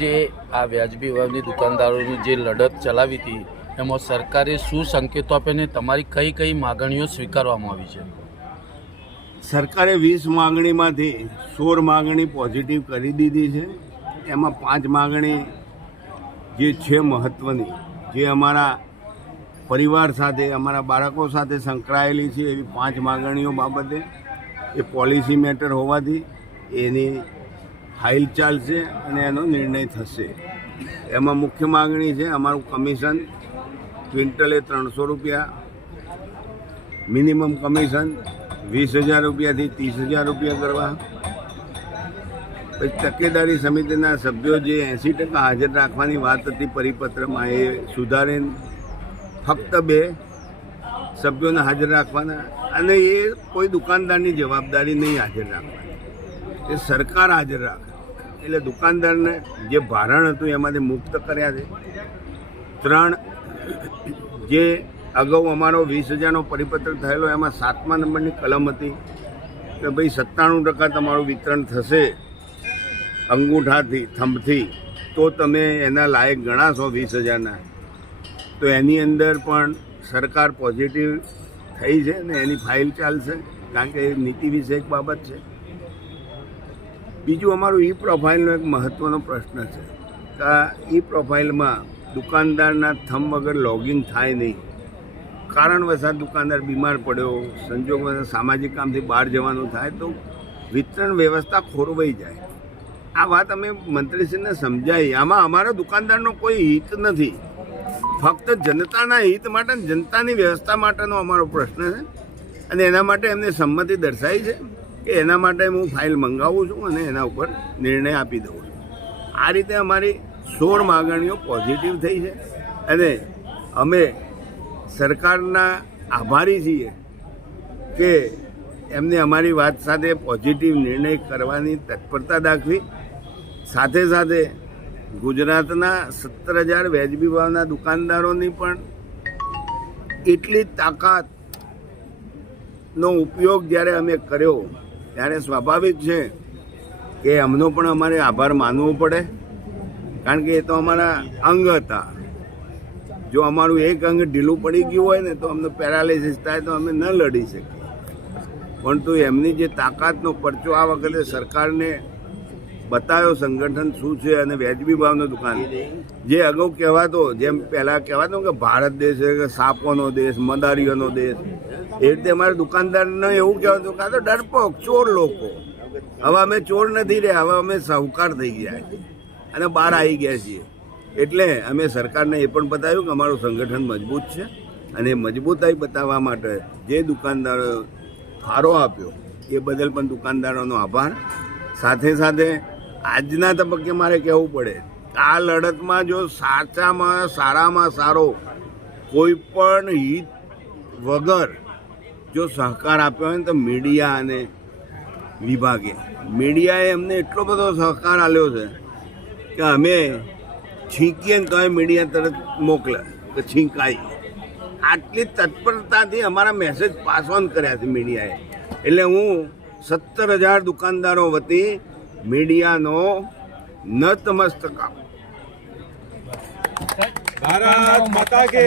જે આ વ્યાજબી ભાવની દુકાનદારોની જે લડત ચલાવી હતી એમાં સરકારે શું સંકેતો આપીને તમારી કઈ કઈ માગણીઓ સ્વીકારવામાં આવી છે? સરકારે 20 માગણીમાંથી 16 માગણી પોઝિટિવ કરી દીધી છે. એમાં 5 માગણી જે છે મહત્ત્વની, જે અમારા પરિવાર સાથે, અમારા બાળકો સાથે સંકળાયેલી છે, એવી 5 માગણીઓ બાબતે એ પોલિસી મેટર હોવાથી એની ફાઇલ ચાલશે અને એનો નિર્ણય થશે. એમાં મુખ્ય માગણી છે અમારું કમિશન ક્વિન્ટલે 300 રૂપિયા, મિનિમમ કમિશન 20,000 રૂપિયાથી 30,000 રૂપિયા કરવા. પછી તકેદારી સમિતિના સભ્યો જે 80% હાજર રાખવાની વાત હતી પરિપત્રમાં, એ સુધારીને ફક્ત 2 સભ્યોને હાજર રાખવાના, અને એ કોઈ દુકાનદારની જવાબદારી નહીં હાજર રાખવાની, એ સરકાર હાજર રાખે. એટલે દુકાનદારને જે ભારણ હતું એમાંથી મુક્ત કર્યા છે. 3 જે અગાઉ અમારો 20,000નો પરિપત્ર થયેલો, એમાં 7મા નંબરની કલમ હતી કે ભાઈ 97% તમારું વિતરણ થશે અંગૂઠાથી, થંભથી, તો તમે એના લાયક ગણાશો 20,000ના. તો એની અંદર પણ સરકાર પોઝિટિવ થઈ છે ને એની ફાઇલ ચાલશે, કારણ કે એ નીતિ વિષયક બાબત છે. બીજું અમારું ઈ પ્રોફાઇલનો એક મહત્ત્વનો પ્રશ્ન છે કે ઈ પ્રોફાઇલમાં દુકાનદારના થંભ વગર લોગિન થાય નહીં. કારણવશાત દુકાનદાર બીમાર પડ્યો, સંજોગવશ સામાજિક કામથી બહાર જવાનું થાય તો વિતરણ વ્યવસ્થા ખોરવાઈ જાય. આ વાત અમે મંત્રીશ્રીને સમજાવી. આમાં અમારા દુકાનદારનો કોઈ હિત નથી, ફક્ત જનતાના હિત માટે, જનતાની વ્યવસ્થા માટેનો અમારો પ્રશ્ન છે. અને એના માટે એમને સંમતિ દર્શાવી છે કે એના માટે હું ફાઇલ મંગાવું છું અને એના ઉપર નિર્ણય આપી દઉં છું. આ રીતે અમારી 16 માગણીઓ પોઝિટિવ થઈ છે અને અમે સરકારના આભારી છીએ કે એમને અમારી વાત સાથે પોઝિટિવ નિર્ણય કરવાની તત્પરતા દાખવી. સાથે સાથે ગુજરાતના 17,000 વ્યાજબી ભાવના દુકાનદારોની પણ એટલી તાકાતનો ઉપયોગ જ્યારે અમે કર્યો ત્યારે સ્વાભાવિક છે કે એમનો પણ અમારે આભાર માનવો પડે, કારણ કે એ તો અમારા અંગ હતા. જો અમારું એક અંગ ઢીલું પડી ગયું હોય ને તો અમને પેરાલિસિસ થાય તો અમે ન લડી શકીએ. પરંતુ એમની જે તાકાતનો પરચો આ વખતે સરકારને બતાવ્યો, સંગઠન શું છે અને વ્યાજબી ભાવનો દુકાન, જે અગાઉ કહેવાતો, જેમ પહેલાં કહેવાતો કે ભારત દેશ છે કે સાપોનો દેશ, મદારીઓનો દેશ, એ રીતે અમારા દુકાનદારને એવું કહેવાતું કે આ તો ડરપોક ચોર લોકો. હવે અમે ચોર નથી રહ્યા, હવે અમે સાહુકાર થઈ ગયા છીએ અને બહાર આવી ગયા છીએ. એટલે અમે સરકારને એ પણ બતાવ્યું કે અમારું સંગઠન મજબૂત છે અને મજબૂતાઈ બતાવવા માટે જે દુકાનદારો ફાળો આપ્યો એ બદલ પણ દુકાનદારોનો આભાર. સાથે સાથે આજના તબક્કે મારે કહેવું પડે, આ લડતમાં જો સારામાં સારો કોઈ પણ હિત વગર જો સહકાર આપ્યો હોય ને તો મીડિયા અને વિભાગે. મીડિયાએ અમને એટલો બધો સહકાર આપ્યો છે કે અમે છીંકીએ ને તો એ મીડિયા તરત મોકલે કે છીંકાઈ. આટલી તત્પરતાથી અમારા મેસેજ પાસ ઓન કર્યા છે મીડિયાએ. એટલે હું 17,000 દુકાનદારો વતી મીડિયાનો નતમસ્તક. ભારત માતા કે